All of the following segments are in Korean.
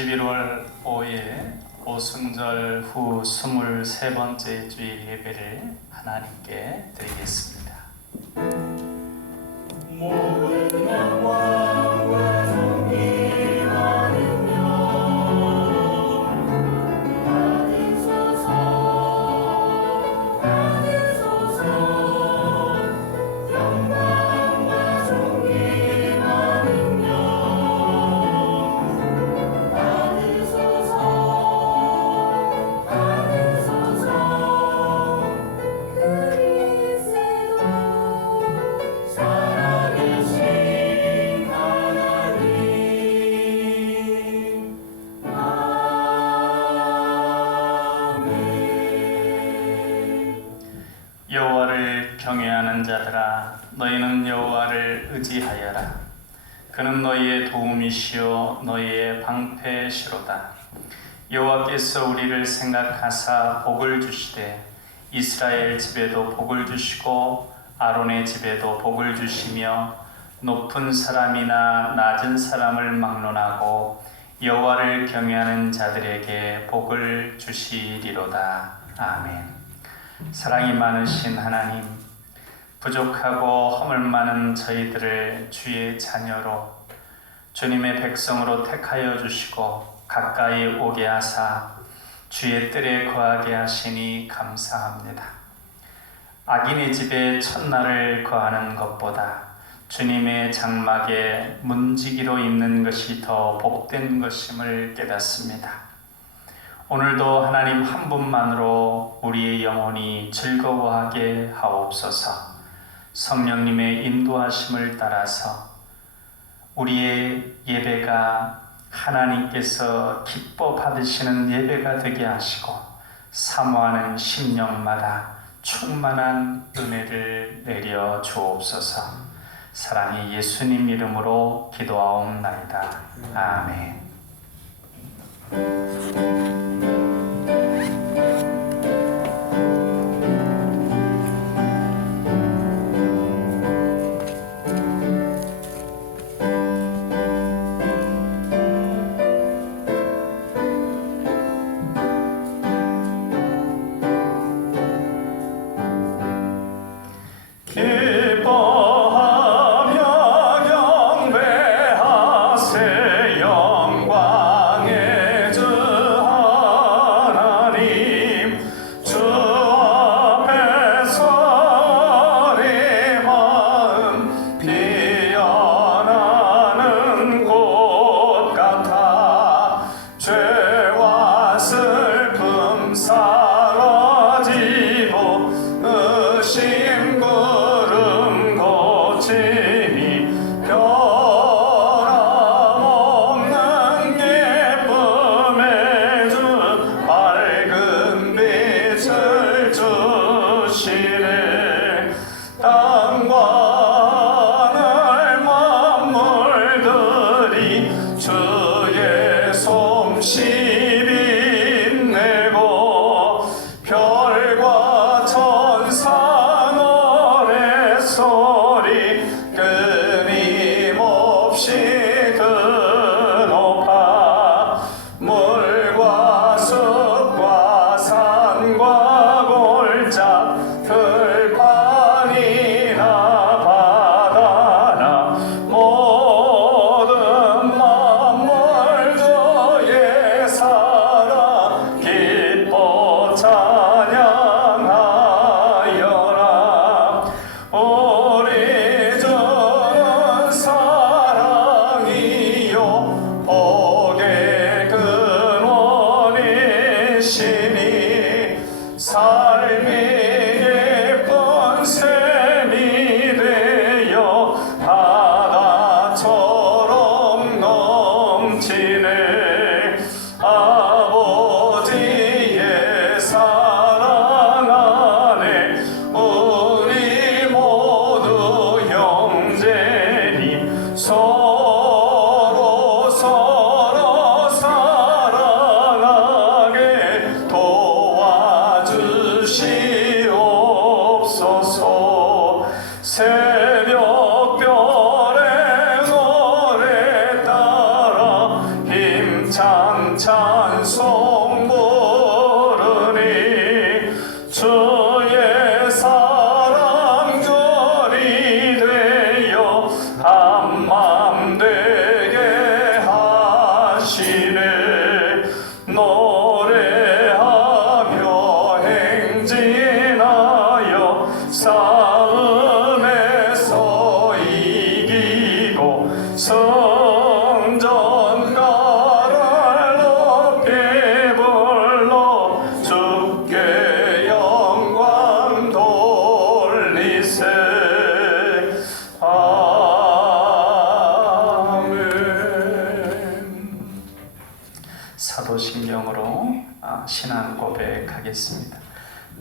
11월 5일 오순절 후 23번째 주일 예배를 하나님께 드리겠습니다. 모든 영광과 존귀하는 받으소서 받으소서 영광과 존귀하는 받으소서 받으소서 그리스도 살아계신 하나님 아멘. 여호와를 경외하는 자들아, 너희는 여호와를 의지하여라. 그는 너희의 도움이시요 너희의 방패시로다. 여호와께서 우리를 생각하사 복을 주시되 이스라엘 집에도 복을 주시고 아론의 집에도 복을 주시며 높은 사람이나 낮은 사람을 막론하고 여호와를 경외하는 자들에게 복을 주시리로다. 아멘. 사랑이 많으신 하나님, 부족하고 허물 많은 저희들을 주의 자녀로 주님의 백성으로 택하여 주시고 가까이 오게 하사 주의 뜰에 거하게 하시니 감사합니다. 악인의 집에 첫날을 거하는 것보다 주님의 장막에 문지기로 있는 것이 더 복된 것임을 깨닫습니다. 오늘도 하나님 한 분만으로 우리의 영혼이 즐거워하게 하옵소서. 성령님의 인도하심을 따라서 우리의 예배가 하나님께서 기뻐 받으시는 예배가 되게 하시고 사모하는 심령마다 충만한 은혜를 내려 주옵소서. 사랑의 예수님 이름으로 기도하옵나이다. 아멘. 새벽별의 노래 따라 힘찬 싸움에서 이기고 성전가를 높이 불러 주께 영광 돌리세. 아멘. 사도신경으로 신앙 고백하겠습니다.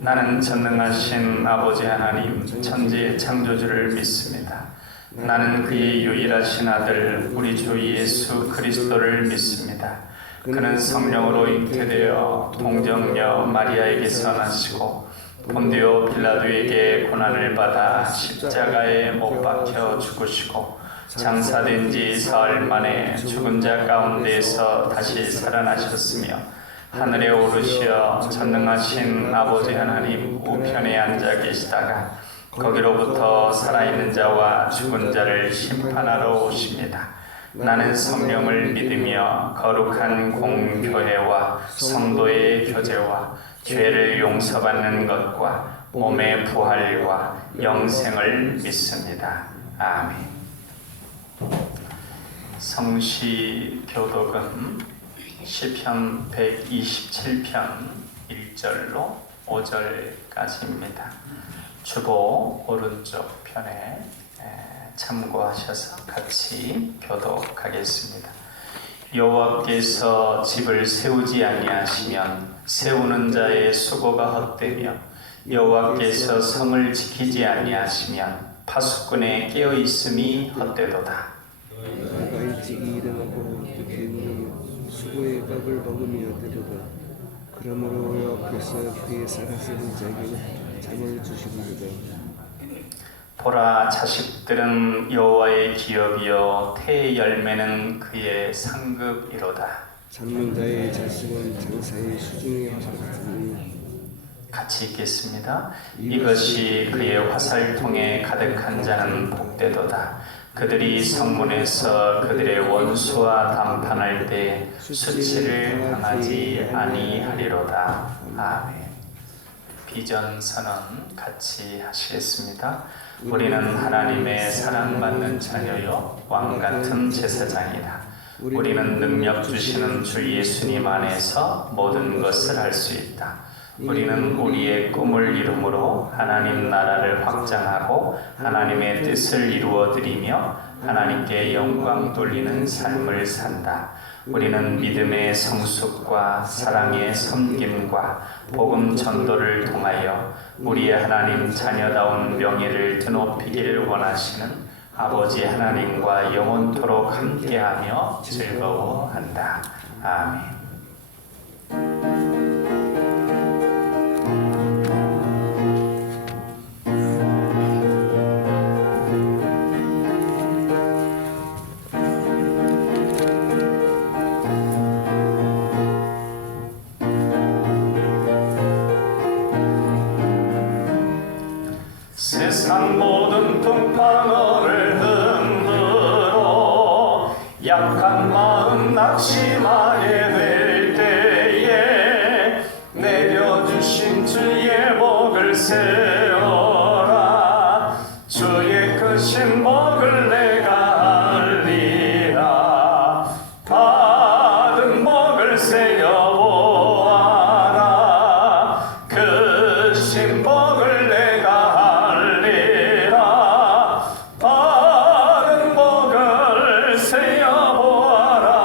나는 전능하신 아버지 하나님 천지 창조주를 믿습니다. 나는 그의 유일하신 아들 우리 주 예수 그리스도를 믿습니다. 그는 성령으로 잉태되어 동정녀 마리아에게서 나시고 본디오 빌라도에게 고난을 받아 십자가에 못 박혀 죽으시고 장사된 지 사흘 만에 죽은 자 가운데에서 다시 살아나셨으며 하늘에 오르시어 전능하신 아버지 하나님 우편에 앉아 계시다가 거기로부터 살아있는 자와 죽은 자를 심판하러 오십니다. 나는 성령을 믿으며 거룩한 공교회와 성도의 교제와 죄를 용서받는 것과 몸의 부활과 영생을 믿습니다. 아멘. 성시 교독은 시편 127편 1절로 5절까지입니다. 주보 오른쪽 편에 참고하셔서 같이 교독하겠습니다. 여호와께서 집을 세우지 아니하시면 세우는 자의 수고가 헛되며 여호와께서 성을 지키지 아니하시면 파수꾼의 깨어 있음이 헛되도다. 너희가 일찍 일어나고 어떻게 수고의 값을 먹으며 되도다. 그러므로 여호와께서 그의 사랑하는 자에게 잠을 주시리로다. 보라, 자식들은 여호와의 기업이요 태의 열매는 그의 상급이로다. 잡는 자의 자식은 장사의 수중의 화살 같으니 같이 읽겠습니다. 이것이 그의 화살통에 가득한 자는 복되도다. 그들이 성문에서 그들의 원수와 담판할 때 수치를 당하지 아니하리로다. 아멘. 비전 선언 같이 하시겠습니다. 우리는 하나님의 사랑받는 자녀요 왕같은 제사장이다. 우리는 능력 주시는 주 예수님 안에서 모든 것을 할 수 있다. 우리는 우리의 꿈을 이루므로 하나님 나라를 확장하고 하나님의 뜻을 이루어드리며 하나님께 영광 돌리는 삶을 산다. 우리는 믿음의 성숙과 사랑의 섬김과 복음 전도를 통하여 우리의 하나님 자녀다운 명예를 드높이기를 원하시는 아버지 하나님과 영원토록 함께하며 즐거워한다. 아멘. 세상 모든 풍파너를 흔들어 약한 마음 낙심하게 될 때에 내려주신 주의 복을 세워라. 주의 크신 복을 내가 알리라. 받은 복을 세어보아라. 크신 복을 내가 받은 복을 세어보아라.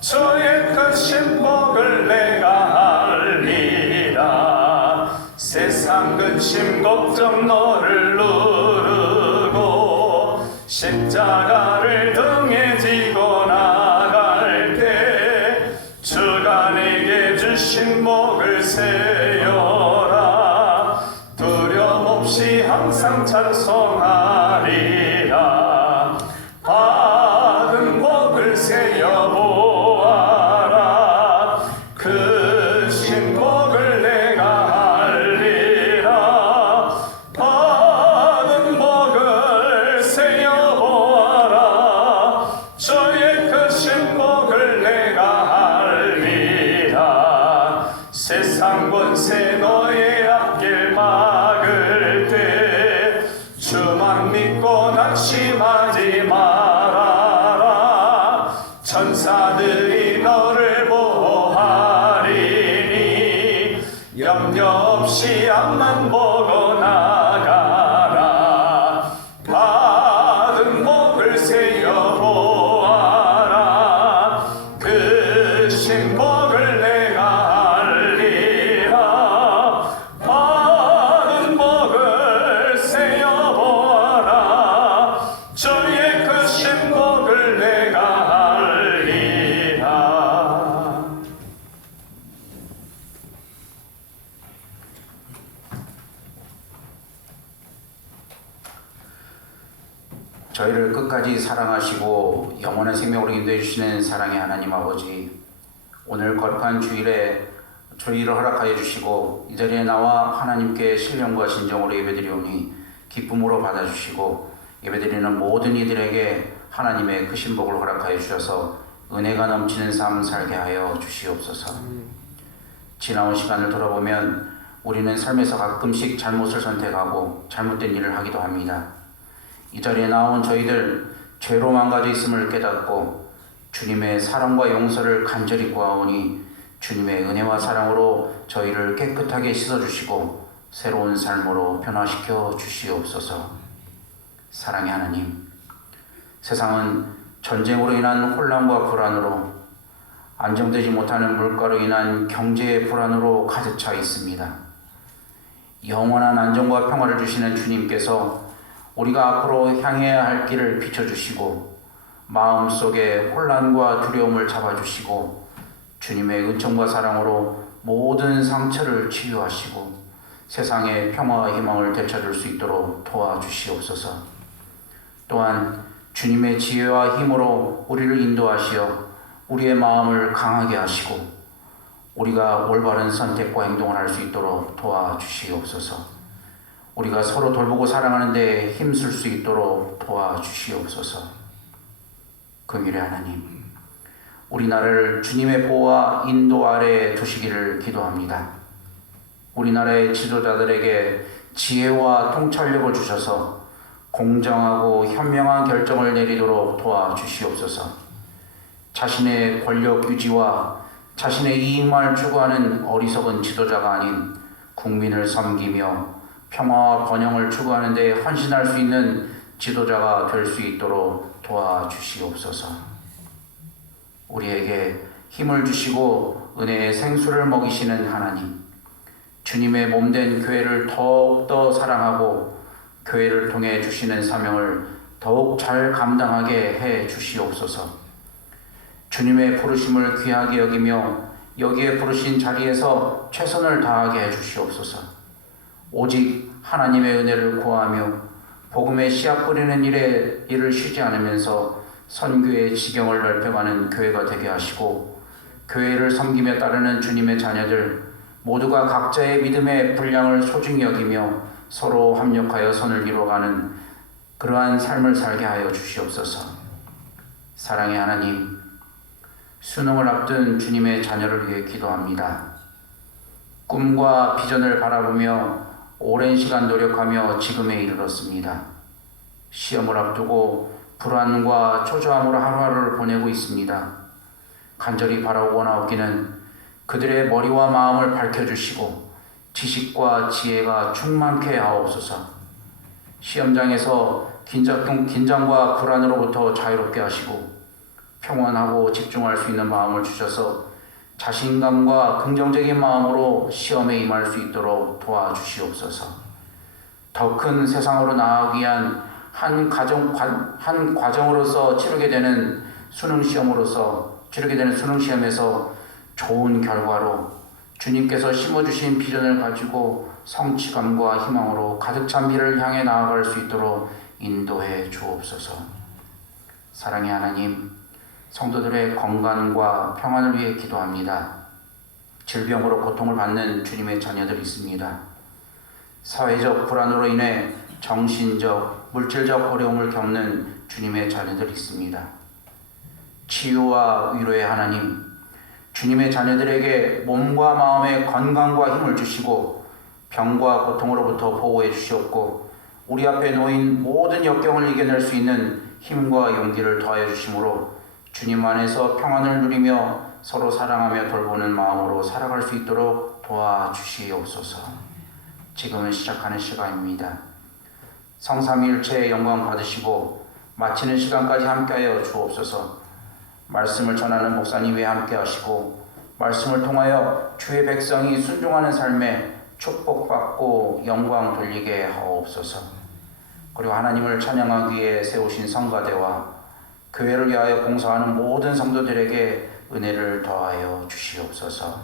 주의 크신 복을 내가 알리라. 세상 근심 걱정 너를 누르고 십자가를 등에 지고 나갈 때 주가 내게 주신 복을 세어라. 두려움 없이 항상 찬송하리라. 받은 복을 세어보아라. 크신 복을 내가 알리라. 받은 복을 세어보아라. 주의 크신 복을 내가 알리라. 세상 권세 너의 앞길 막을 때 낙심하지 말아라. 천사들이 너를 보호하리니 염려 없이 앞만 보고 나가라. 받은 복을 세어 보아라. 그 신복을 내가 알리라. 받은 복을 세어 보아라. 저의 그 신복을 내가 알리라. 저희를 끝까지 사랑하시고 영원한 생명으로 인도해 주시는 사랑의 하나님 아버지, 오늘 거룩한 주일에 저희를 허락하여 주시고 이 자리에 나와 하나님께 신령과 진정으로 예배드리오니 기쁨으로 받아주시고 예배드리는 모든 이들에게 하나님의 그 신복을 허락하여 주셔서 은혜가 넘치는 삶 살게 하여 주시옵소서. 지나온 시간을 돌아보면 우리는 삶에서 가끔씩 잘못을 선택하고 잘못된 일을 하기도 합니다. 이 자리에 나온 저희들 죄로 망가져 있음을 깨닫고 주님의 사랑과 용서를 간절히 구하오니 주님의 은혜와 사랑으로 저희를 깨끗하게 씻어주시고 새로운 삶으로 변화시켜 주시옵소서. 사랑의 하나님, 세상은 전쟁으로 인한 혼란과 불안으로, 안정되지 못하는 물가로 인한 경제의 불안으로 가득 차 있습니다. 영원한 안정과 평화를 주시는 주님께서 우리가 앞으로 향해야 할 길을 비춰주시고 마음속에 혼란과 두려움을 잡아주시고 주님의 은총과 사랑으로 모든 상처를 치유하시고 세상에 평화와 희망을 되찾을 수 있도록 도와주시옵소서. 또한 주님의 지혜와 힘으로 우리를 인도하시어 우리의 마음을 강하게 하시고 우리가 올바른 선택과 행동을 할 수 있도록 도와주시옵소서. 우리가 서로 돌보고 사랑하는 데 힘쓸 수 있도록 도와주시옵소서. 긍휼의 하나님, 우리나라를 주님의 보호와 인도 아래에 두시기를 기도합니다. 우리나라의 지도자들에게 지혜와 통찰력을 주셔서 공정하고 현명한 결정을 내리도록 도와주시옵소서. 자신의 권력 유지와 자신의 이익만을 추구하는 어리석은 지도자가 아닌 국민을 섬기며 평화와 번영을 추구하는 데 헌신할 수 있는 지도자가 될 수 있도록 도와주시옵소서. 우리에게 힘을 주시고 은혜의 생수를 먹이시는 하나님, 주님의 몸된 교회를 더욱더 사랑하고 교회를 통해 주시는 사명을 더욱 잘 감당하게 해 주시옵소서. 주님의 부르심을 귀하게 여기며 여기에 부르신 자리에서 최선을 다하게 해 주시옵소서. 오직 하나님의 은혜를 구하며 복음의 씨앗 뿌리는 일을 쉬지 않으면서 선교의 지경을 넓혀가는 교회가 되게 하시고 교회를 섬기며 따르는 주님의 자녀들 모두가 각자의 믿음의 분량을 소중히 여기며 서로 합력하여 선을 이루어가는 그러한 삶을 살게 하여 주시옵소서. 사랑의 하나님, 수능을 앞둔 주님의 자녀를 위해 기도합니다. 꿈과 비전을 바라보며 오랜 시간 노력하며 지금에 이르렀습니다. 시험을 앞두고 불안과 초조함으로 하루하루를 보내고 있습니다. 간절히 바라오고나오기는 그들의 머리와 마음을 밝혀주시고 지식과 지혜가 충만케 하옵소서. 시험장에서 긴장과 불안으로부터 자유롭게 하시고 평온하고 집중할 수 있는 마음을 주셔서 자신감과 긍정적인 마음으로 시험에 임할 수 있도록 도와주시옵소서. 더 큰 세상으로 나아가기 위한 한 과정으로서 치르게 되는 수능시험에서 좋은 결과로 주님께서 심어주신 비전을 가지고 성취감과 희망으로 가득 찬 미래를 향해 나아갈 수 있도록 인도해 주옵소서. 사랑의 하나님, 성도들의 건강과 평안을 위해 기도합니다. 질병으로 고통을 받는 주님의 자녀들이 있습니다. 사회적 불안으로 인해 정신적, 물질적 어려움을 겪는 주님의 자녀들이 있습니다. 치유와 위로의 하나님, 주님의 자녀들에게 몸과 마음의 건강과 힘을 주시고 병과 고통으로부터 보호해 주시옵고 우리 앞에 놓인 모든 역경을 이겨낼 수 있는 힘과 용기를 더하여 주심으로 주님 안에서 평안을 누리며 서로 사랑하며 돌보는 마음으로 살아갈 수 있도록 도와주시옵소서. 지금은 시작하는 시간입니다. 성삼위일체의 영광 받으시고 마치는 시간까지 함께하여 주옵소서. 말씀을 전하는 목사님이 함께하시고 말씀을 통하여 주의 백성이 순종하는 삶에 축복받고 영광 돌리게 하옵소서. 그리고 하나님을 찬양하기 위해 세우신 성가대와 교회를 위하여 봉사하는 모든 성도들에게 은혜를 더하여 주시옵소서.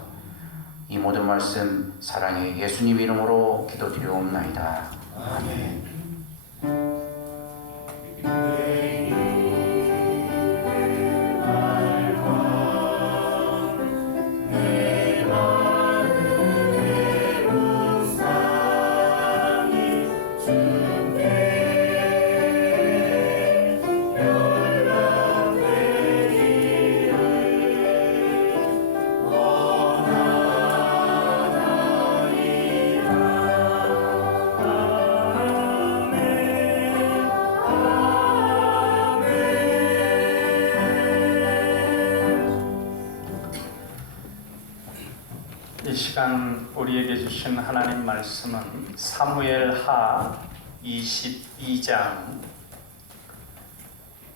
이 모든 말씀 사랑의 예수님 이름으로 기도드리옵나이다. 아멘. 이 시간 우리에게 주신 하나님 말씀은 사무엘하 22장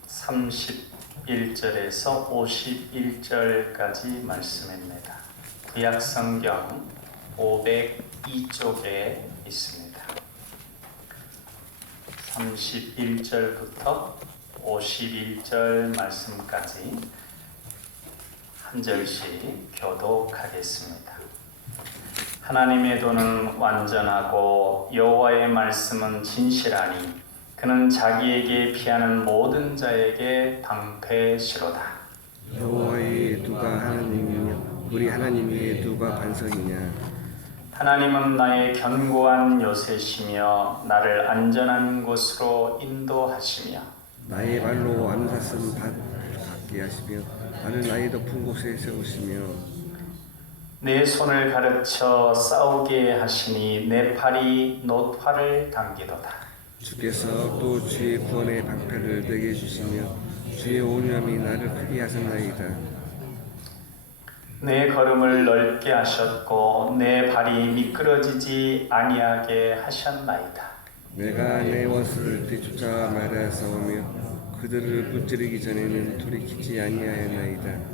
31절에서 51절까지 말씀입니다. 구약성경 502쪽에 있습니다. 31절부터 51절 말씀까지 한 절씩 교독하겠습니다. 하나님의 도는 완전하고 여호와의 말씀은 진실하니 그는 자기에게 피하는 모든 자에게 방패시로다. 여호와의 누가 하나님이며 우리 하나님의 누가 반석이냐. 하나님은 나의 견고한 요새시며 나를 안전한 곳으로 인도하시며 나의 발로 암사슴 받게 하시며 나를 나의 높은 곳에 세우시며 내 손을 가르쳐 싸우게 하시니 내 팔이 놋활을 당기도다. 주께서 또 주의 구원의 방패를 내게 주시며 주의 온유함이 나를 크게 하셨나이다. 내 걸음을 넓게 하셨고 내 발이 미끄러지지 아니하게 하셨나이다. 내가 내 원수를 뒤쫓아 말하여 싸우며 그들을 무찌르기 전에는 돌이키지 아니하였나이다.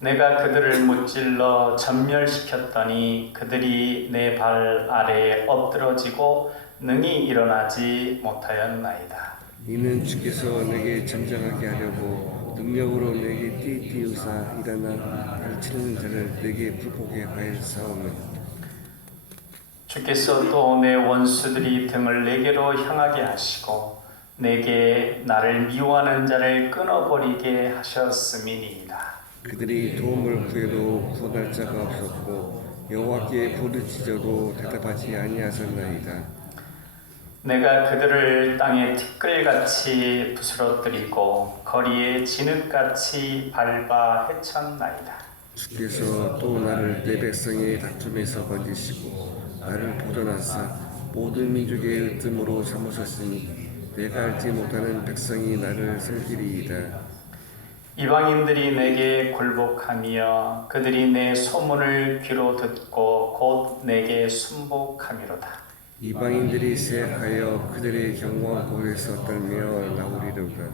내가 그들을 무찔러 전멸시켰더니 그들이 내 발 아래에 엎드러지고 능히 일어나지 못하였나이다. 이는 주께서 내게 잠잠하게 하려고 능력으로 내게 띠띠우사 일어나 가르치는 자를 내게 불복에 하였사오며 주께서 또 내 원수들이 등을 내게로 향하게 하시고 내게 나를 미워하는 자를 끊어버리게 하셨음이니이다. 그들이 도움을 구해도 구원할 자가 없었고 여호와께 부르짖어도 대답하지 아니하셨나이다. 내가 그들을 땅에 티끌같이 부스러뜨리고 거리에 진흙같이 밟아 해쳤나이다. 주께서 또 나를 내 백성의 다툼에서 건지시고 나를 보존하사 모든 민족의 으뜸으로 삼으셨으니 내가 알지 못하는 백성이 나를 섬기리이다. 이방인들이 내게 굴복하며 그들이 내 소문을 귀로 듣고 곧 내게 순복하미로다. 이방인들이 세하여 그들의 경고한 곳에서 떨며 나오리로다.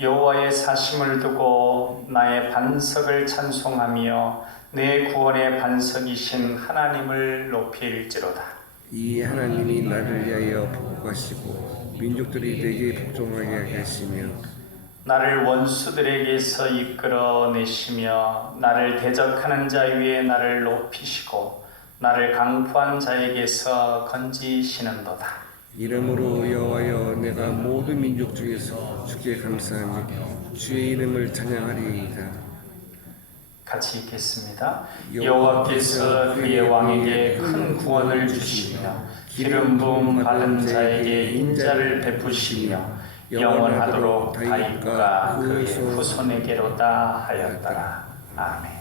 여호와의 사심을 두고 나의 반석을 찬송하며 내 구원의 반석이신 하나님을 높일지로다. 이 하나님이 나를 위하여 복국하시고 민족들이 내게 복종하게 하시며 나를 원수들에게서 이끌어내시며 나를 대적하는 자 위에 나를 높이시고 나를 강포한 자에게서 건지시는도다. 이름으로 여호와여 내가 모든 민족 중에서 주께 감사하며 주의 이름을 찬양하리이다. 같이 읽겠습니다. 여호와께서 그의 왕에게 큰 구원을 주시며 기름 부음 받은 자에게 인자를 베푸시며 영원하도록 다윗과 그의 후손에게로다 하였더라. 아멘.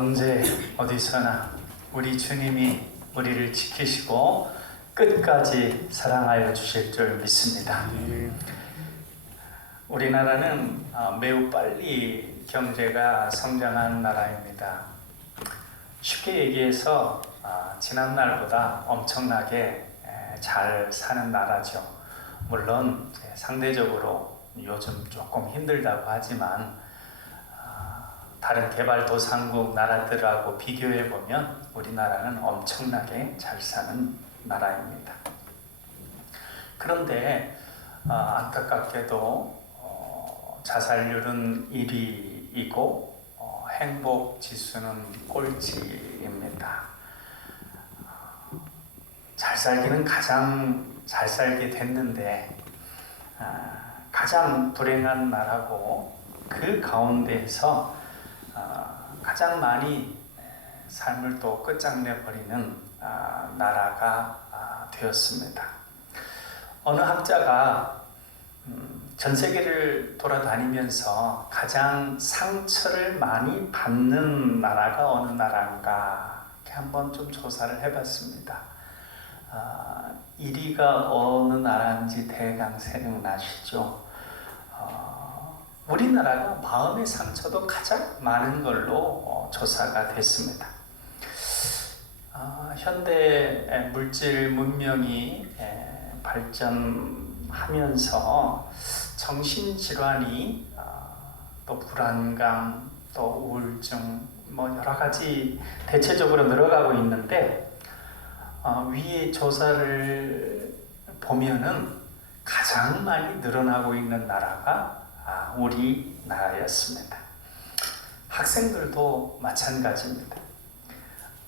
언제 어디서나 우리 주님이 우리를 지키시고 끝까지 사랑하여 주실 줄 믿습니다. 우리나라는 매우 빨리 경제가 성장한 나라입니다. 쉽게 얘기해서 지난 날보다 엄청나게 잘 사는 나라죠. 물론 상대적으로 요즘 조금 힘들다고 하지만 다른 개발도상국 나라들하고 비교해 보면 우리나라는 엄청나게 잘 사는 나라입니다. 그런데 안타깝게도 자살률은 1위이고 행복 지수는 꼴찌입니다. 잘 살기는 가장 잘 살게 됐는데 가장 불행한 나라고 그 가운데에서 가장 많이 삶을 또 끝장내 버리는 나라가 되었습니다. 어느 학자가 전 세계를 돌아다니면서 가장 상처를 많이 받는 나라가 어느 나라인가 이렇게 한번 좀 조사를 해봤습니다. 1위가 어느 나라인지 대강 생각나시죠? 우리나라가 마음의 상처도 가장 많은 걸로 조사가 됐습니다. 현대 물질 문명이 발전하면서 정신질환이 또 불안감, 또 우울증 뭐 여러 가지 대체적으로 늘어가고 있는데 위의 조사를 보면은 가장 많이 늘어나고 있는 나라가 우리나라였습니다. 학생들도 마찬가지입니다.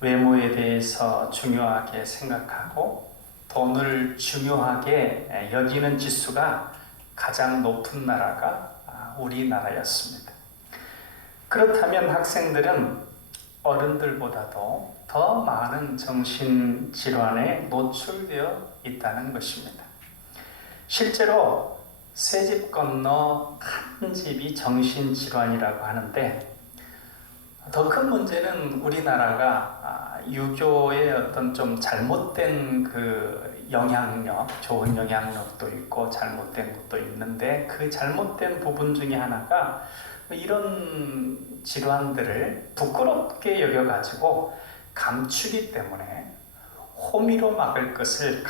외모에 대해서 중요하게 생각하고 돈을 중요하게 여기는 지수가 가장 높은 나라가 우리나라였습니다. 그렇다면 학생들은 어른들보다도 더 많은 정신질환에 노출되어 있다는 것입니다. 실제로 세 집 건너 한 집이 정신질환이라고 하는데 더 큰 문제는 우리나라가 유교의 어떤 좀 잘못된 그 영향력, 좋은 영향력도 있고 잘못된 것도 있는데 그 잘못된 부분 중에 하나가 이런 질환들을 부끄럽게 여겨가지고 감추기 때문에 호미로 막을 것을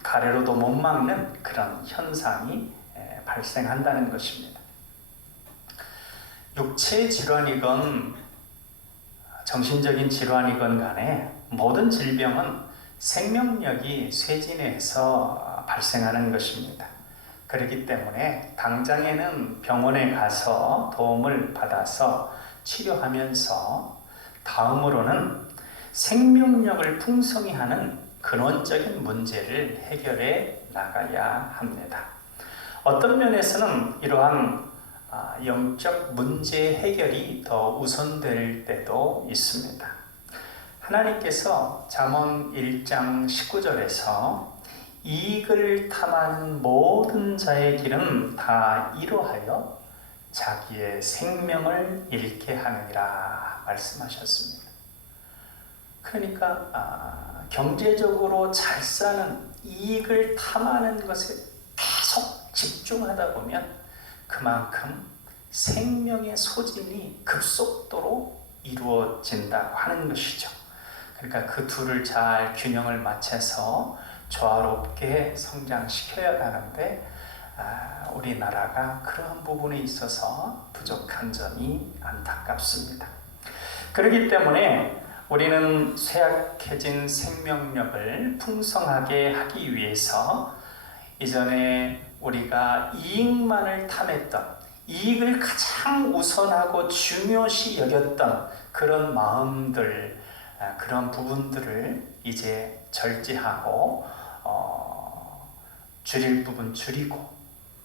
가래로도 못 막는 그런 현상이 발생한다는 것입니다. 육체 질환이건 정신적인 질환이건 간에 모든 질병은 생명력이 쇠진해서 발생하는 것입니다. 그렇기 때문에 당장에는 병원에 가서 도움을 받아서 치료하면서 다음으로는 생명력을 풍성히 하는 근원적인 문제를 해결해 나가야 합니다. 어떤 면에서는 이러한 영적 문제 해결이 더 우선될 때도 있습니다. 하나님께서 잠언 1장 19절에서 이익을 탐하는 모든 자의 길은 다 이로하여 자기의 생명을 잃게 하느니라 말씀하셨습니다. 그러니까 경제적으로 잘 사는 이익을 탐하는 것에 계속 집중하다 보면 그만큼 생명의 소진이 급속도로 이루어진다고 하는 것이죠. 그러니까 그 둘을 잘 균형을 맞춰서 조화롭게 성장시켜야 하는데 우리나라가 그런 부분에 있어서 부족한 점이 안타깝습니다. 그렇기 때문에 우리는 쇠약해진 생명력을 풍성하게 하기 위해서 이전에 우리가 이익만을 탐했던, 이익을 가장 우선하고 중요시 여겼던 그런 마음들, 그런 부분들을 이제 절제하고 줄일 부분 줄이고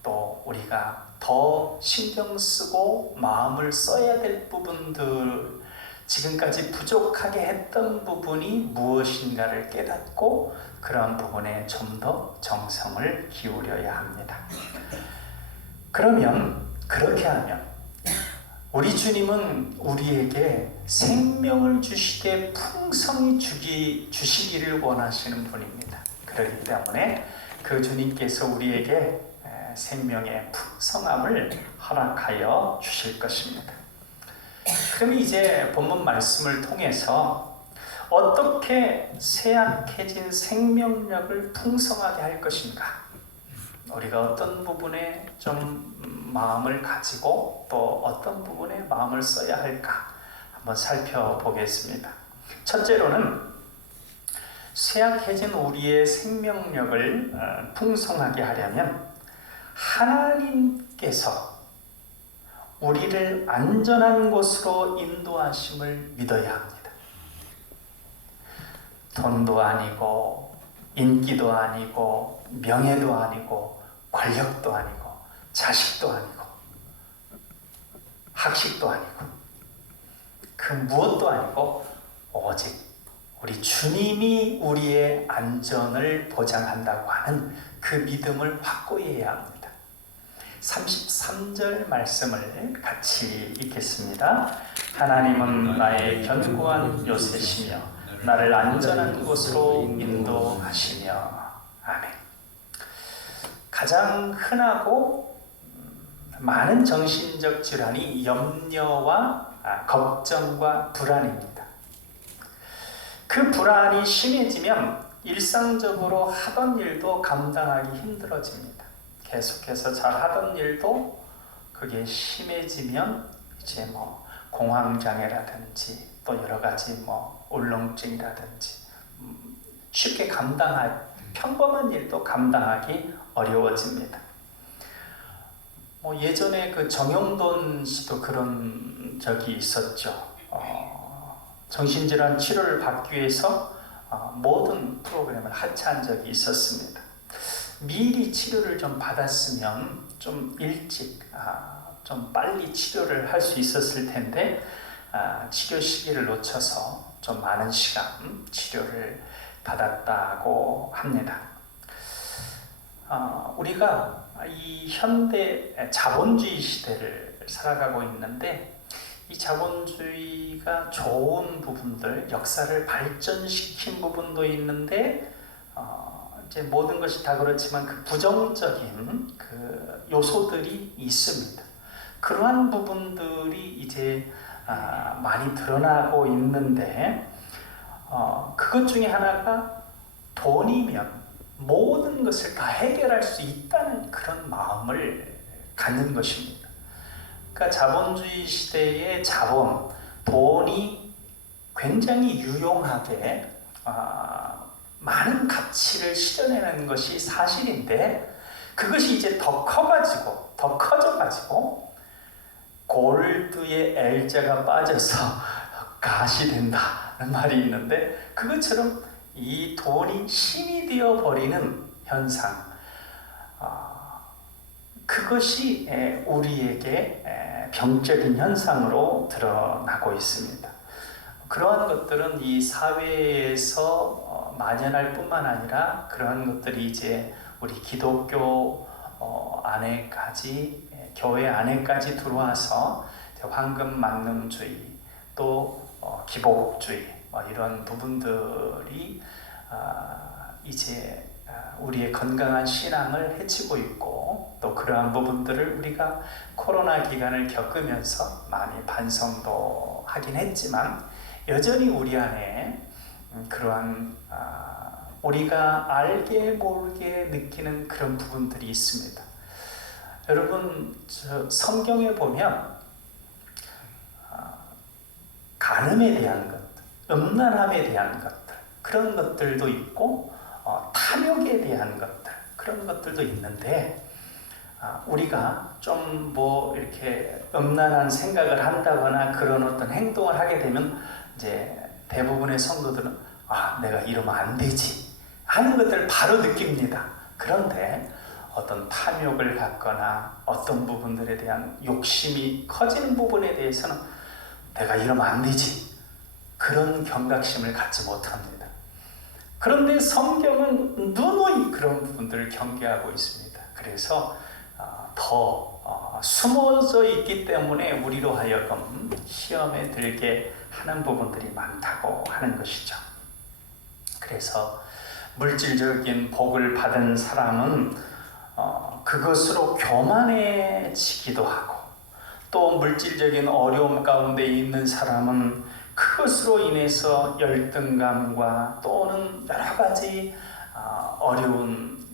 또 우리가 더 신경 쓰고 마음을 써야 될 부분들, 지금까지 부족하게 했던 부분이 무엇인가를 깨닫고 그런 부분에 좀 더 정성을 기울여야 합니다. 그러면 그렇게 하면 우리 주님은 우리에게 생명을 주시되 풍성히 주시기를 원하시는 분입니다. 그렇기 때문에 그 주님께서 우리에게 생명의 풍성함을 허락하여 주실 것입니다. 그럼 이제 본문 말씀을 통해서 어떻게 쇠약해진 생명력을 풍성하게 할 것인가, 우리가 어떤 부분에 좀 마음을 가지고 또 어떤 부분에 마음을 써야 할까 한번 살펴보겠습니다. 첫째로는 쇠약해진 우리의 생명력을 풍성하게 하려면 하나님께서 우리를 안전한 곳으로 인도하심을 믿어야 합니다. 돈도 아니고 인기도 아니고 명예도 아니고 권력도 아니고 자식도 아니고 학식도 아니고 그 무엇도 아니고 오직 우리 주님이 우리의 안전을 보장한다고 하는 그 믿음을 확고히 해야 합니다. 33절 말씀을 같이 읽겠습니다. 하나님은 나의 견고한 요새시며 나를 안전한 곳으로 인도하시며. 아멘. 가장 흔하고 많은 정신적 질환이 염려와 걱정과 불안입니다. 그 불안이 심해지면 일상적으로 하던 일도 감당하기 힘들어집니다. 계속해서 잘 하던 일도 그게 심해지면 이제 뭐 공황장애라든지 또 여러 가지 뭐 울렁증이라든지 쉽게 평범한 일도 감당하기 어려워집니다. 뭐 예전에 그 정용돈 씨도 그런 적이 있었죠. 정신질환 치료를 받기 위해서 모든 프로그램을 하차한 적이 있었습니다. 미리 치료를 좀 받았으면 좀 일찍 좀 빨리 치료를 할 수 있었을 텐데 치료 시기를 놓쳐서 좀 많은 시간 치료를 받았다고 합니다. 우리가 이 현대 자본주의 시대를 살아가고 있는데 이 자본주의가 좋은 부분들, 역사를 발전시킨 부분도 있는데 이제 모든 것이 다 그렇지만 그 부정적인 그 요소들이 있습니다. 그러한 부분들이 이제 많이 드러나고 있는데 그것 중에 하나가 돈이면 모든 것을 다 해결할 수 있다는 그런 마음을 갖는 것입니다. 그러니까 자본주의 시대의 자본, 돈이 굉장히 유용하게 많은 가치를 실현해내는 것이 사실인데 그것이 이제 더 커져가지고 골드의 L자가 빠져서 가시 된다는 말이 있는데 그것처럼 이 돈이 힘이 되어버리는 현상, 그것이 우리에게 병적인 현상으로 드러나고 있습니다. 그러한 것들은 이 사회에서 만연할 뿐만 아니라 그러한 것들이 이제 우리 기독교 안에까지, 교회 안에까지 들어와서 황금 만능주의 또 기복주의 이런 부분들이 이제 우리의 건강한 신앙을 해치고 있고 또 그러한 부분들을 우리가 코로나 기간을 겪으면서 많이 반성도 하긴 했지만 여전히 우리 안에 그러한 우리가 알게 모르게 느끼는 그런 부분들이 있습니다. 여러분, 성경에 보면 간음에 대한 것들, 음란함에 대한 것들, 그런 것들도 있고 탐욕에 대한 것들, 그런 것들도 있는데 우리가 좀 뭐 이렇게 음란한 생각을 한다거나 그런 어떤 행동을 하게 되면 이제 대부분의 성도들은 내가 이러면 안 되지 하는 것들을 바로 느낍니다. 그런데 어떤 탐욕을 갖거나 어떤 부분들에 대한 욕심이 커지는 부분에 대해서는 내가 이러면 안 되지, 그런 경각심을 갖지 못합니다. 그런데 성경은 누누이 그런 부분들을 경계하고 있습니다. 그래서 더 숨어져 있기 때문에 우리로 하여금 시험에 들게 하는 부분들이 많다고 하는 것이죠. 그래서 물질적인 복을 받은 사람은 그것으로 교만해지기도 하고, 또 물질적인 어려움 가운데 있는 사람은 그것으로 인해서 열등감과 또는 여러 가지 어려운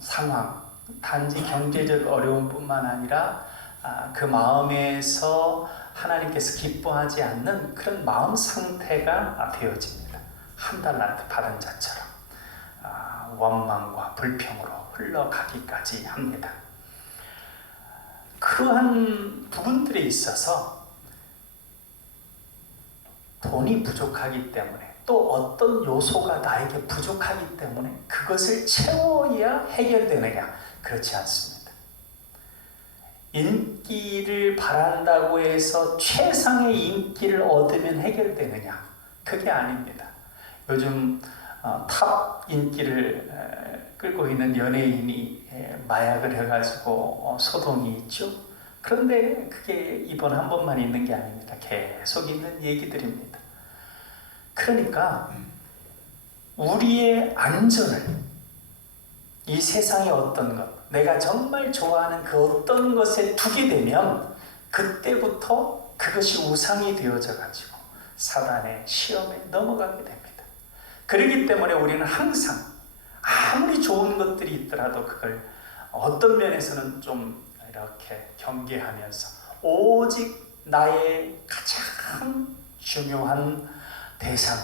상황, 단지 경제적 어려움뿐만 아니라 그 마음에서 하나님께서 기뻐하지 않는 그런 마음 상태가 되어집니다. 한 달란트 받은 자처럼 원망과 불평으로 흘러가기까지 합니다. 그러한 부분들에 있어서 돈이 부족하기 때문에, 또 어떤 요소가 나에게 부족하기 때문에 그것을 채워야 해결되느냐? 그렇지 않습니다. 인기를 바란다고 해서 최상의 인기를 얻으면 해결되느냐? 그게 아닙니다. 요즘 탑 인기를 끌고 있는 연예인이 마약을 해가지고 소동이 있죠. 그런데 그게 이번 한 번만 있는 게 아닙니다. 계속 있는 얘기들입니다. 그러니까 우리의 안전을, 이 세상의 어떤 것, 내가 정말 좋아하는 그 어떤 것에 두게 되면 그때부터 그것이 우상이 되어져 가지고 사단의 시험에 넘어가게 됩니다. 그렇기 때문에 우리는 항상 아무리 좋은 것들이 있더라도 그걸 어떤 면에서는 좀 이렇게 경계하면서 오직 나의 가장 중요한 대상은,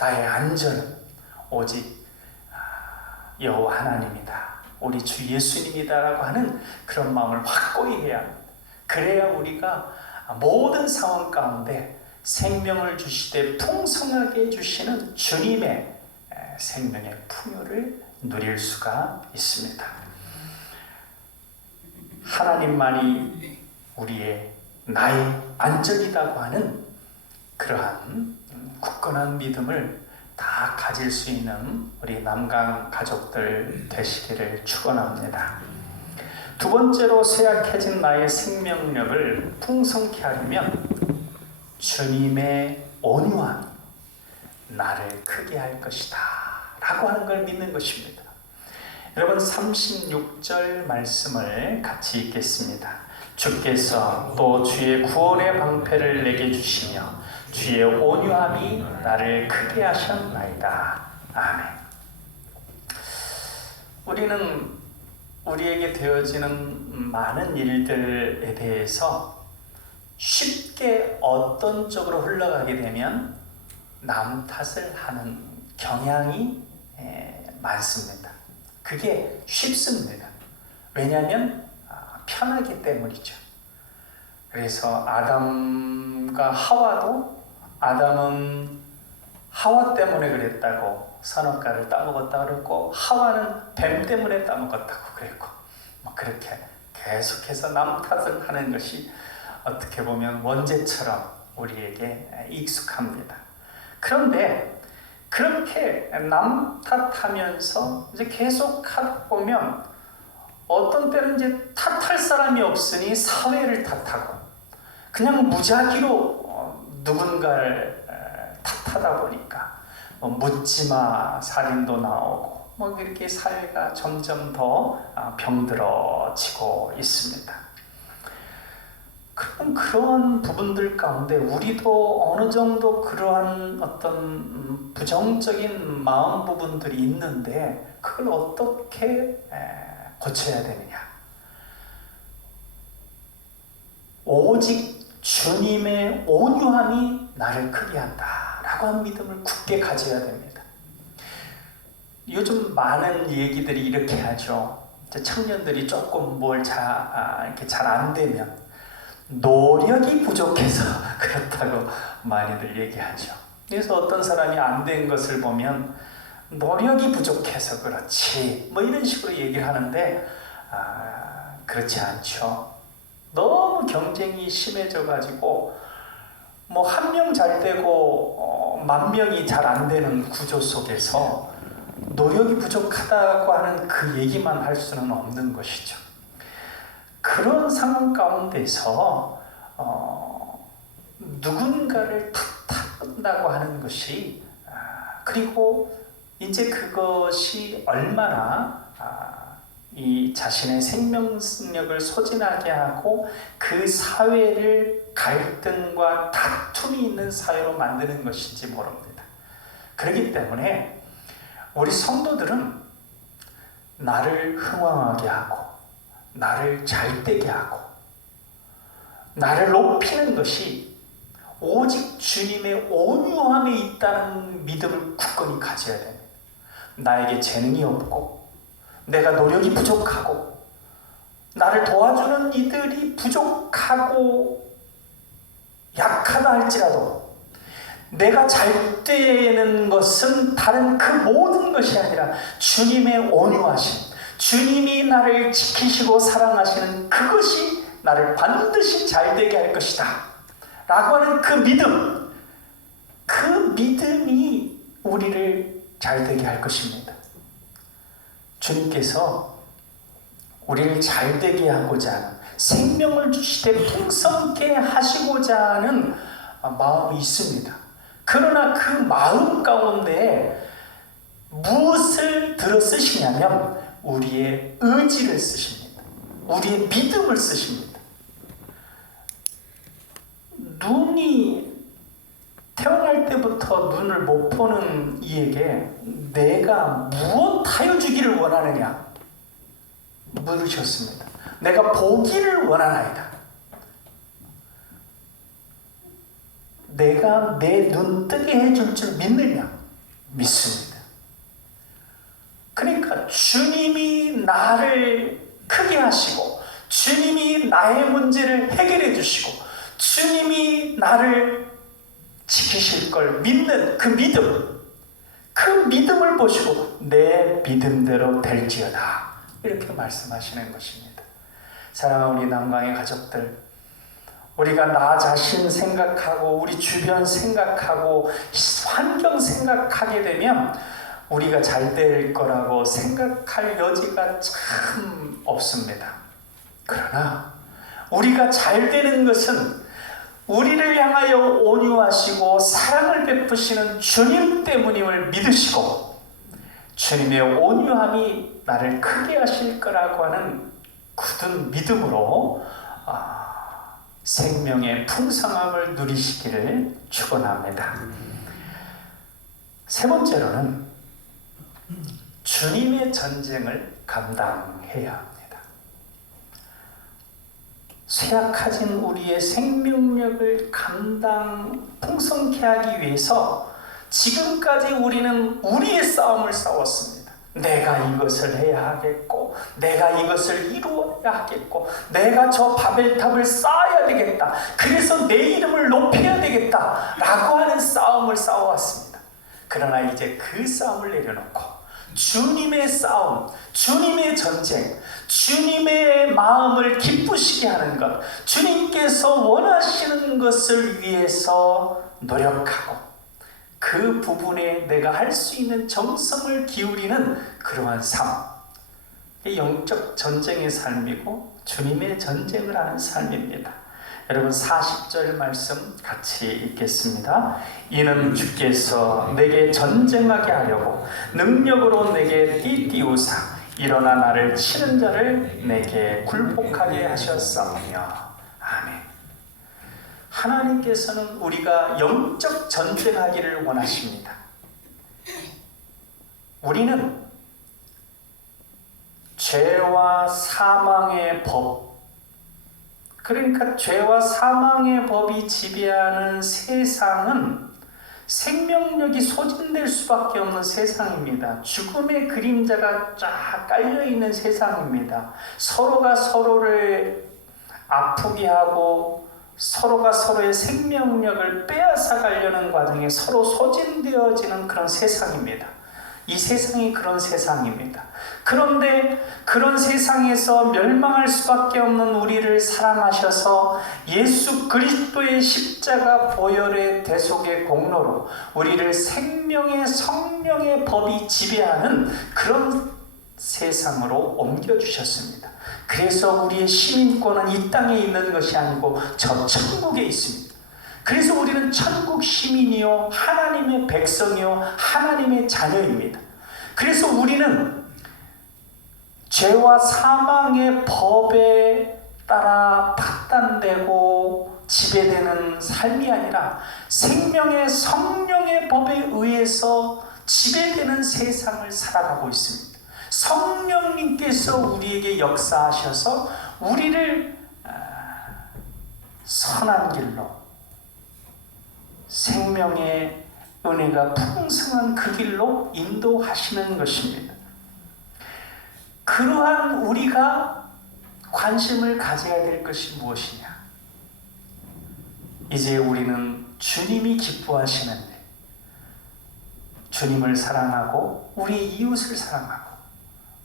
나의 안전은 오직 여호와 하나님이다, 우리 주 예수님이다라고 하는 그런 마음을 확고히 해야 합니다. 그래야 우리가 모든 상황 가운데 생명을 주시되 풍성하게 주시는 주님의 생명의 풍요를 누릴 수가 있습니다. 하나님만이 우리의 나의 안전이라고 하는 그러한 굳건한 믿음을 다 가질 수 있는 우리 남강 가족들 되시기를 축원합니다. 두 번째로 쇠약해진 나의 생명력을 풍성케 하려면 주님의 온유함이 나를 크게 할 것이다 라고 하는 걸 믿는 것입니다. 여러분, 36절 말씀을 같이 읽겠습니다. 주께서 또 주의 구원의 방패를 내게 주시며 주의 온유함이 나를 크게 하셨나이다. 아멘. 우리는 우리에게 되어지는 많은 일들에 대해서 쉽게 어떤 쪽으로 흘러가게 되면 남 탓을 하는 경향이 많습니다. 그게 쉽습니다. 왜냐하면 편하기 때문이죠. 그래서 아담과 하와도, 아담은 하와 때문에 그랬다고 선악과를 따먹었다 그랬고, 하와는 뱀 때문에 따먹었다고 그랬고, 그렇게 계속해서 남 탓을 하는 것이 어떻게 보면 원죄처럼 우리에게 익숙합니다. 그런데 그렇게 남 탓하면서 이제 계속 하다 보면 어떤 때는 이제 탓할 사람이 없으니 사회를 탓하고, 그냥 무작위로 누군가를 탓하다 보니까 묻지마 살인도 나오고 이렇게 사회가 점점 더 병들어지고 있습니다. 그럼 그런 부분들 가운데 우리도 어느 정도 그러한 어떤 부정적인 마음 부분들이 있는데 그걸 어떻게 고쳐야 되느냐? 오직 주님의 온유함이 나를 크게 한다 라고 하는 믿음을 굳게 가져야 됩니다. 요즘 많은 얘기들이 이렇게 하죠. 청년들이 조금 뭘 이렇게 잘 안 되면 노력이 부족해서 그렇다고 많이들 얘기하죠. 그래서 어떤 사람이 안 된 것을 보면 노력이 부족해서 그렇지 이런 식으로 얘기를 하는데 그렇지 않죠. 너무 경쟁이 심해져 가지고 한 명 잘 되고 10,000명이 잘 안 되는 구조 속에서 노력이 부족하다고 하는 그 얘기만 할 수는 없는 것이죠. 그런 상황 가운데서 누군가를 탓한다고 하는 것이 그리고 이제 그것이 얼마나 이 자신의 생명력을 소진하게 하고 그 사회를 갈등과 다툼이 있는 사회로 만드는 것인지 모릅니다. 그렇기 때문에 우리 성도들은 나를 흥왕하게 하고 나를 잘되게 하고 나를 높이는 것이 오직 주님의 온유함에 있다는 믿음을 굳건히 가져야 됩니다. 나에게 재능이 없고 내가 노력이 부족하고 나를 도와주는 이들이 부족하고 약하다 할지라도 내가 잘 되는 것은 다른 그 모든 것이 아니라 주님의 온유하심, 주님이 나를 지키시고 사랑하시는 그것이 나를 반드시 잘 되게 할 것이다 라고 하는 그 믿음이 우리를 잘 되게 할 것입니다. 주님께서 우리를 잘 되게 하고자 하는, 생명을 주시되 풍성케 하시고자 하는 마음이 있습니다. 그러나 그 마음 가운데 무엇을 들어 쓰시냐면 우리의 의지를 쓰십니다. 우리의 믿음을 쓰십니다. 눈이 태어날 때부터 눈을 못 보는 이에게 내가 무엇하여 주기를 원하느냐 물으셨습니다. 내가 보기를 원하나이다. 내가 내 눈 뜨게 해줄 줄 믿느냐? 믿습니다. 그러니까 주님이 나를 크게 하시고 주님이 나의 문제를 해결해 주시고 주님이 나를 지키실 걸 믿는 그 믿음을 보시고 내 믿음대로 될지어다 이렇게 말씀하시는 것입니다. 사랑하는 우리 남강의 가족들, 우리가 나 자신 생각하고 우리 주변 생각하고 환경 생각하게 되면 우리가 잘 될 거라고 생각할 여지가 참 없습니다. 그러나 우리가 잘 되는 것은 우리를 향하여 온유하시고 사랑을 베푸시는 주님 때문임을 믿으시고 주님의 온유함이 나를 크게 하실 거라고 하는 굳은 믿음으로 생명의 풍성함을 누리시기를 축원합니다. 세 번째로는 주님의 전쟁을 감당해야 합니다. 쇠약해진 우리의 생명력을 풍성케 하기 위해서 지금까지 우리는 우리의 싸움을 싸웠습니다. 내가 이것을 해야 하겠고 내가 이것을 이루어야 하겠고 내가 저 바벨탑을 쌓아야 되겠다. 그래서 내 이름을 높여야 되겠다 라고 하는 싸움을 싸워왔습니다. 그러나 이제 그 싸움을 내려놓고 주님의 싸움, 주님의 전쟁, 주님의 마음을 기쁘시게 하는 것, 주님께서 원하시는 것을 위해서 노력하고 그 부분에 내가 할 수 있는 정성을 기울이는 그러한 삶, 영적 전쟁의 삶이고 주님의 전쟁을 하는 삶입니다. 여러분 40절 말씀 같이 읽겠습니다. 이는 주께서 내게 전쟁하게 하려고 능력으로 내게 띠띠우사 일어나 나를 치는 자를 내게 굴복하게 하셨사오며. 아멘. 하나님께서는 우리가 영적 전쟁하기를 원하십니다. 우리는 죄와 사망의 법, 그러니까 죄와 사망의 법이 지배하는 세상은 생명력이 소진될 수밖에 없는 세상입니다. 죽음의 그림자가 쫙 깔려있는 세상입니다. 서로가 서로를 아프게 하고 서로가 서로의 생명력을 빼앗아 가려는 과정에 서로 소진되어지는 그런 세상입니다. 이 세상이 그런 세상입니다. 그런데 그런 세상에서 멸망할 수밖에 없는 우리를 사랑하셔서 예수 그리스도의 십자가 보혈의 대속의 공로로 우리를 생명의 성령의 법이 지배하는 그런 세상으로 옮겨주셨습니다. 그래서 우리의 시민권은 이 땅에 있는 것이 아니고 저 천국에 있습니다. 그래서 우리는 천국 시민이요 하나님의 백성이요 하나님의 자녀입니다. 그래서 우리는 죄와 사망의 법에 따라 판단되고 지배되는 삶이 아니라 생명의 성령의 법에 의해서 지배되는 세상을 살아가고 있습니다. 성령님께서 우리에게 역사하셔서 우리를 선한 길로, 생명의 은혜가 풍성한 그 길로 인도하시는 것입니다. 그러한 우리가 관심을 가져야 될 것이 무엇이냐? 이제 우리는 주님이 기뻐하시는데 주님을 사랑하고 우리 이웃을 사랑하고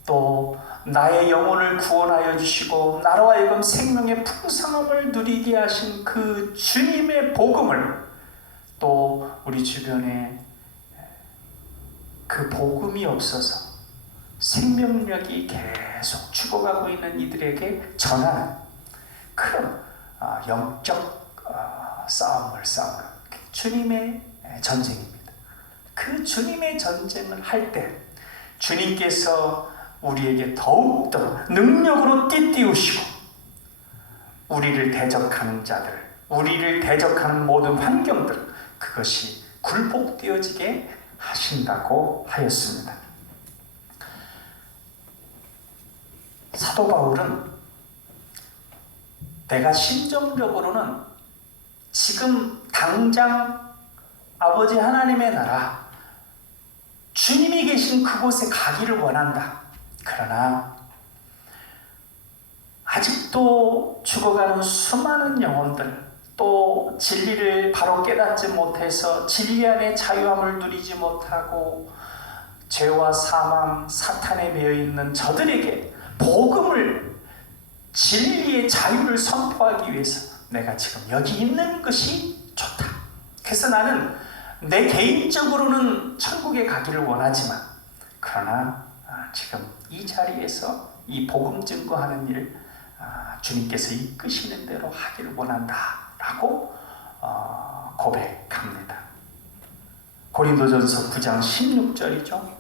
또 나의 영혼을 구원하여 주시고 나로 하여금 생명의 풍성함을 누리게 하신 그 주님의 복음을 또 우리 주변에 그 복음이 없어서 생명력이 계속 죽어가고 있는 이들에게 전하는 그런 영적 싸움을 싸우는 주님의 전쟁입니다. 그 주님의 전쟁을 할 때 주님께서 우리에게 더욱더 능력으로 띠띠우시고 우리를 대적하는 자들, 우리를 대적하는 모든 환경들, 그것이 굴복되어지게 하신다고 하였습니다. 사도 바울은 내가 심정적으로는 지금 당장 아버지 하나님의 나라, 주님이 계신 그곳에 가기를 원한다. 그러나 아직도 죽어가는 수많은 영혼들, 또 진리를 바로 깨닫지 못해서 진리 안에 자유함을 누리지 못하고 죄와 사망, 사탄에 매여 있는 저들에게 복음을, 진리의 자유를 선포하기 위해서 내가 지금 여기 있는 것이 좋다. 그래서 나는 내 개인적으로는 천국에 가기를 원하지만 그러나 지금 이 자리에서 이 복음 증거하는 일 주님께서 이끄시는 대로 하기를 원한다 라고 고백합니다. 고린도전서 9장 16절이죠.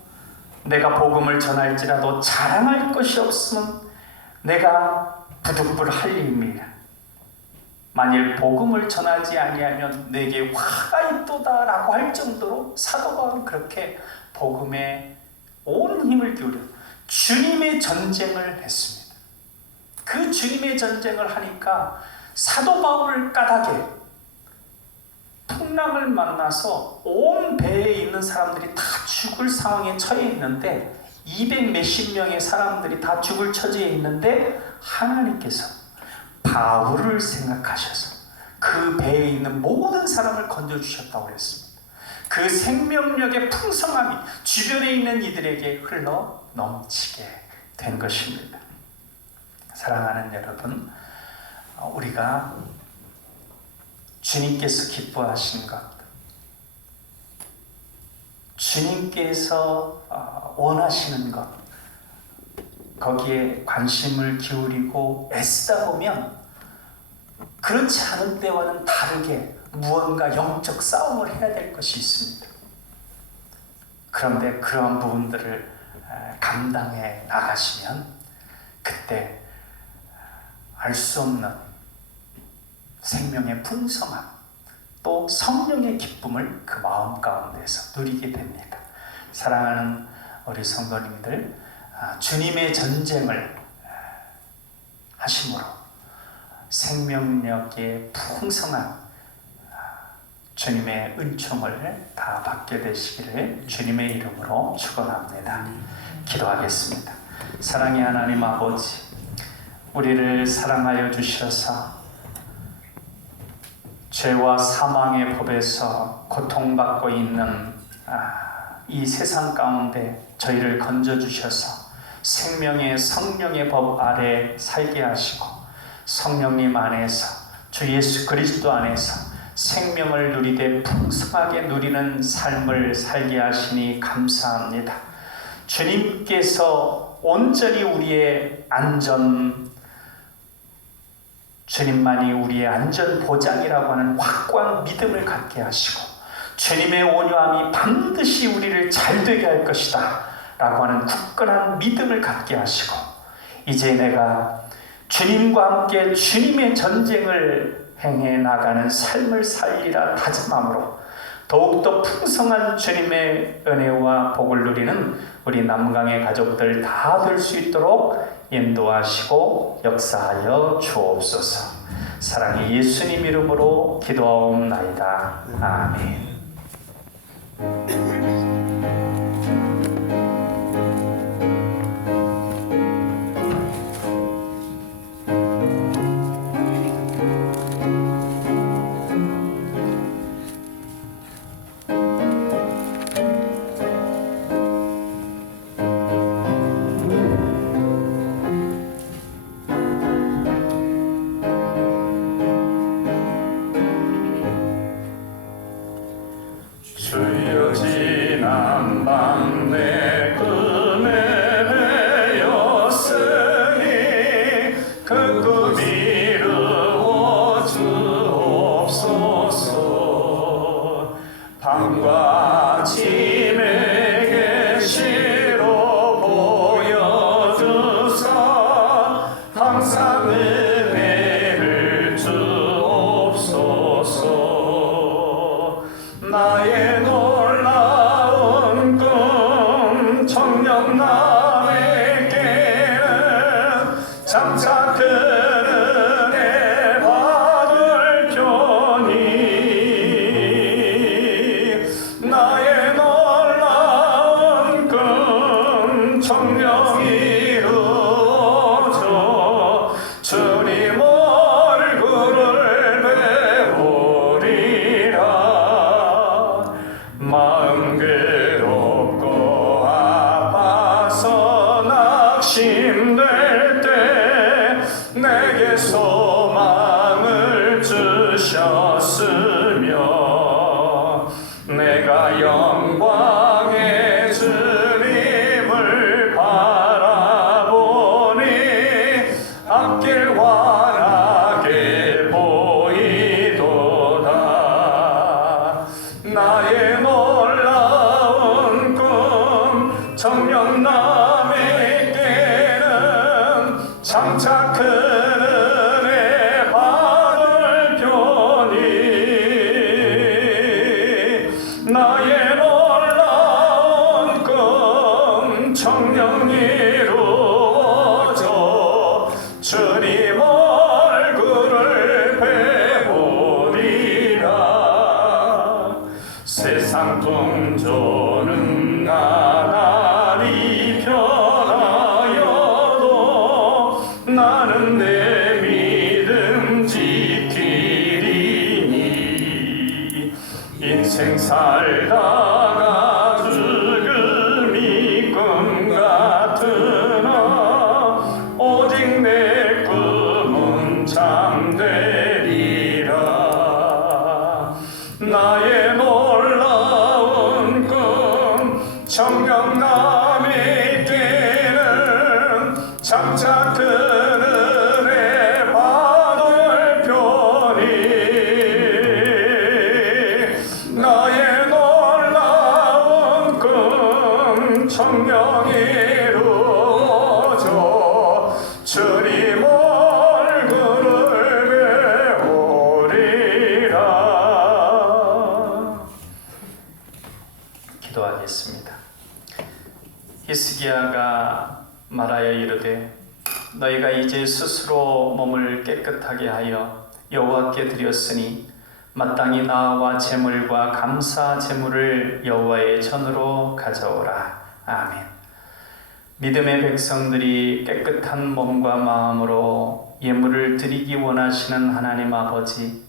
내가 복음을 전할지라도 자랑할 것이 없으면 내가 부득불 할 일입니다. 만일 복음을 전하지 아니하면 내게 화가 있도다 라고 할 정도로 사도 바울은 그렇게 복음에 온 힘을 기울여 주님의 전쟁을 했습니다. 그 주님의 전쟁을 하니까 사도 바울 까닭에 풍랑을 만나서 온 배에 있는 사람들이 다 죽을 상황에 처해 있는데 200 몇십 명의 사람들이 다 죽을 처지에 있는데 하나님께서 바울을 생각하셔서 그 배에 있는 모든 사람을 건져주셨다고 그랬습니다. 그 생명력의 풍성함이 주변에 있는 이들에게 흘러 넘치게 된 것입니다. 사랑하는 여러분, 우리가 주님께서 기뻐하신 것, 주님께서 원하시는 것, 거기에 관심을 기울이고 애쓰다 보면 그렇지 않은 때와는 다르게 무언가 영적 싸움을 해야 될 것이 있습니다. 그런데 그러한 부분들을 감당해 나가시면 그때 알 수 없는 생명의 풍성함, 또 성령의 기쁨을 그 마음 가운데서 누리게 됩니다. 사랑하는 우리 성도님들, 주님의 전쟁을 하심으로 생명력의 풍성한 주님의 은총을 다 받게 되시기를 주님의 이름으로 축원합니다. 기도하겠습니다. 사랑의 하나님 아버지, 우리를 사랑하여 주셔서 죄와 사망의 법에서 고통받고 있는 이 세상 가운데 저희를 건져주셔서 생명의 성령의 법 아래 살게 하시고 성령님 안에서 주 예수 그리스도 안에서 생명을 누리되 풍성하게 누리는 삶을 살게 하시니 감사합니다. 주님께서 온전히 우리의 주님만이 우리의 안전 보장이라고 하는 확고한 믿음을 갖게 하시고, 주님의 온유함이 반드시 우리를 잘되게 할 것이다 라고 하는 굳건한 믿음을 갖게 하시고, 이제 내가 주님과 함께 주님의 전쟁을 행해 나가는 삶을 살리라 다짐함으로 더욱더 풍성한 주님의 은혜와 복을 누리는 우리 남강의 가족들 다 될 수 있도록 인도하시고 역사하여 주옵소서. 사랑의 예수님 이름으로 기도하옵나이다. 아멘. 주여 지난 밤 내 꿈에 배었으니 그 꿈 이루어 주옵소서. 밤과 아침에 계시로 보여주사 항상 은혜를 주옵소서. 나의 놀라운 꿈 청년남에게는 장차 큰 은혜 받을 편이, 나의 놀라운 꿈 청령 이루어져 주님 얼굴을 배우리라. 마음 괴롭고 아파서 낙심될 때 내게 소망을 주셨으며, 내가 영광의 주님을 바라보니 앞길 환하게 보이도다. 나의 놀라운 꿈 청년남에게는 장차 큰 은혜 받을 편이, 나의 놀라운 꿈 청년 이루어져 주님 얼굴을 배우리라. 세상 풍조는 나날이 변하여도 나는 내 믿음 지키리니, 인생 살다가 죽음이 꿈 같으나 오직 내 꿈은 참되리라. 나의 놀라운 꿈 청년남에게는 장차 큰 은혜 받을 편이, 나의 놀라운 꿈 청년 이루어져 주님 얼굴을 배우리라. 기도하겠습니다. 히스기야가 말하여 이르되, 너희가 이제 스스로 몸을 깨끗하게 하여 여호와께 드렸으니 마땅히 나와 제물과 감사 제물을 여호와의 전으로 가져오라. 아멘. 믿음의 백성들이 깨끗한 몸과 마음으로 예물을 드리기 원하시는 하나님 아버지,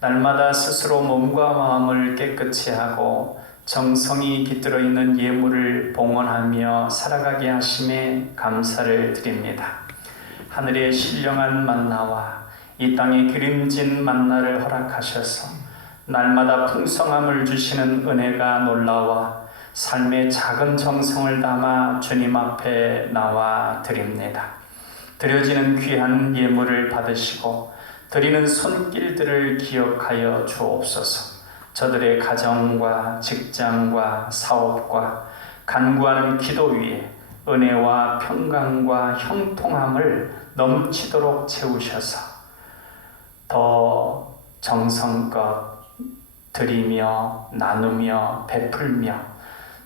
날마다 스스로 몸과 마음을 깨끗이 하고 정성이 깃들어 있는 예물을 봉헌하며 살아가게 하심에 감사를 드립니다. 하늘의 신령한 만나와 이 땅의 기름진 만나를 허락하셔서 날마다 풍성함을 주시는 은혜가 놀라워 삶의 작은 정성을 담아 주님 앞에 나와 드립니다. 드려지는 귀한 예물을 받으시고 드리는 손길들을 기억하여 주옵소서. 저들의 가정과 직장과 사업과 간구하는 기도 위에 은혜와 평강과 형통함을 넘치도록 채우셔서 더 정성껏 드리며 나누며 베풀며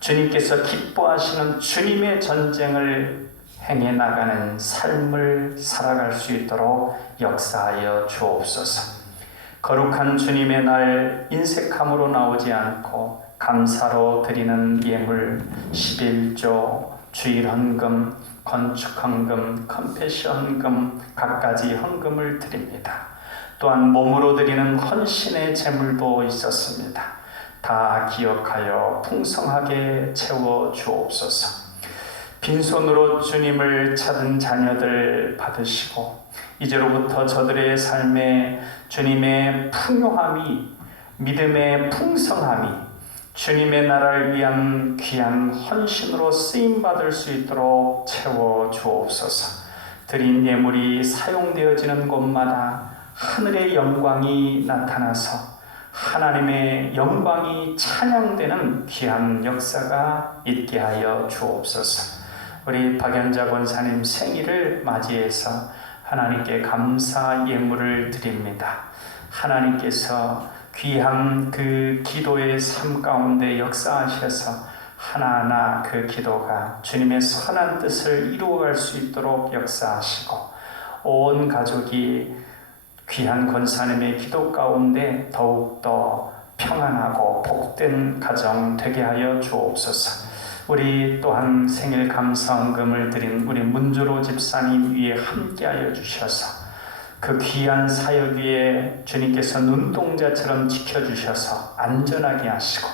주님께서 기뻐하시는 주님의 전쟁을 행해 나가는 삶을 살아갈 수 있도록 역사하여 주옵소서. 거룩한 주님의 날 인색함으로 나오지 않고 감사로 드리는 예물 11조, 주일 헌금, 건축 헌금, 컴패션 헌금, 갖가지 헌금을 드립니다. 또한 몸으로 드리는 헌신의 제물도 있었습니다. 다 기억하여 풍성하게 채워 주옵소서. 빈손으로 주님을 찾은 자녀들 받으시고 이제로부터 저들의 삶에 주님의 풍요함이, 믿음의 풍성함이 주님의 나라를 위한 귀한 헌신으로 쓰임받을 수 있도록 채워 주옵소서. 드린 예물이 사용되어지는 곳마다 하늘의 영광이 나타나서 하나님의 영광이 찬양되는 귀한 역사가 있게 하여 주옵소서. 우리 박연자 권사님 생일을 맞이해서 하나님께 감사 예물을 드립니다. 하나님께서 귀한 그 기도의 삶 가운데 역사하셔서 하나하나 그 기도가 주님의 선한 뜻을 이루어갈 수 있도록 역사하시고 온 가족이 귀한 권사님의 기도 가운데 더욱더 평안하고 복된 가정 되게 하여 주옵소서. 우리 또한 생일 감사헌금을 드린 우리 문주로 집사님 위에 함께하여 주셔서 그 귀한 사역 위에 주님께서 눈동자처럼 지켜주셔서 안전하게 하시고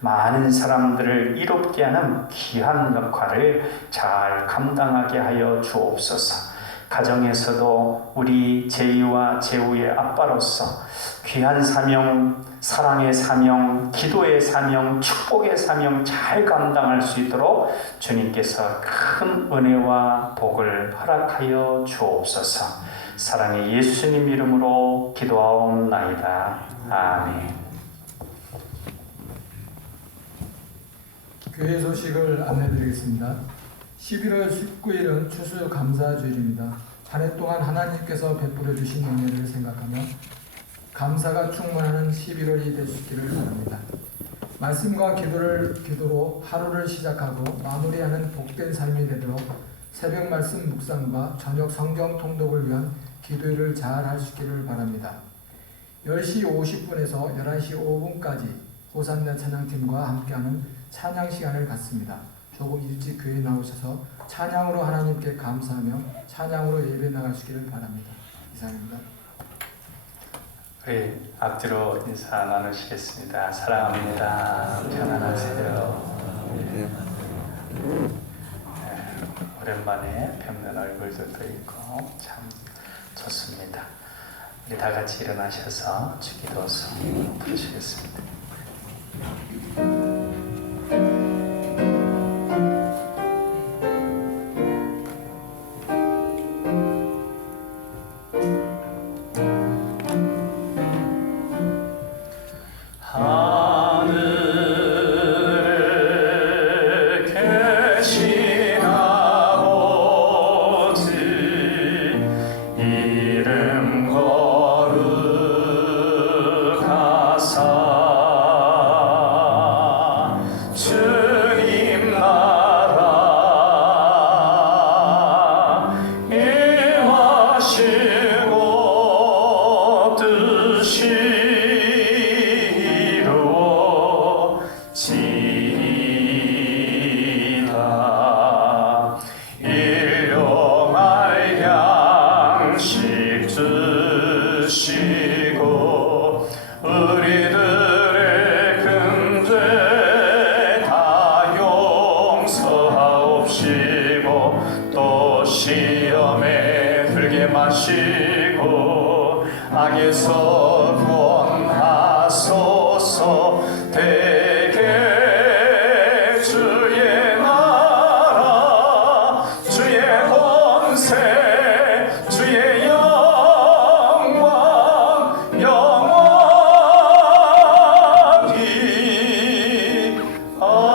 많은 사람들을 이롭게 하는 귀한 역할을 잘 감당하게 하여 주옵소서. 가정에서도 우리 제이와 제우의 아빠로서 귀한 사명, 사랑의 사명, 기도의 사명, 축복의 사명 잘 감당할 수 있도록 주님께서 큰 은혜와 복을 허락하여 주옵소서. 사랑의 예수님 이름으로 기도하옵나이다. 아멘. 교회 소식을 안내드리겠습니다. 11월 19일은 추수 감사주일입니다. 한 해 동안 하나님께서 베풀어 주신 은혜를 생각하며 감사가 충만하는 11월이 되시기를 바랍니다. 말씀과 기도로 하루를 시작하고 마무리하는 복된 삶이 되도록 새벽 말씀 묵상과 저녁 성경 통독을 위한 기도를 잘 하시기를 바랍니다. 10시 50분에서 11시 5분까지 호산나 찬양팀과 함께하는 찬양 시간을 갖습니다. 조금 일찍 교회에 나오셔서 찬양으로 하나님께 감사하며 찬양으로 예배 나가시기를 바랍니다. 이상입니다. 우리 앞뒤로 인사 나누시겠습니다. 사랑합니다. 편안하세요. 네, 오랜만에 뵙는 얼굴들도 있고 참 좋습니다. 우리 다 같이 일어나셔서 주기도서 부르시겠습니다. 마시고 악에서 구원하소서. 되게 영세 주의 영광 영원히 아멘.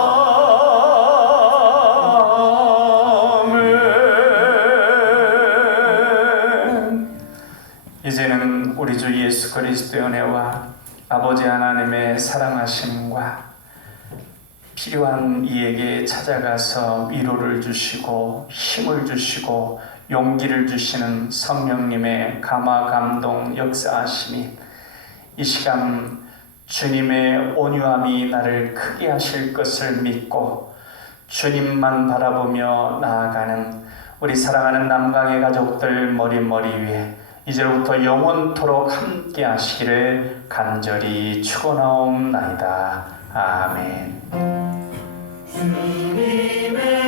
이제는 우리 주 예수 그리스도의 은혜와 아버지 하나님의 사랑하심과 필요한 이에게 찾아가서 위로를 주시고 힘을 주시고 용기를 주시는 성령님의 감화 감동 역사하심이 이 시간 주님의 온유함이 나를 크게 하실 것을 믿고 주님만 바라보며 나아가는 우리 사랑하는 남강의 가족들 머리 위에 이제부터 영원토록 함께 하시기를 간절히 축원하옵나이다. 아멘. 주님의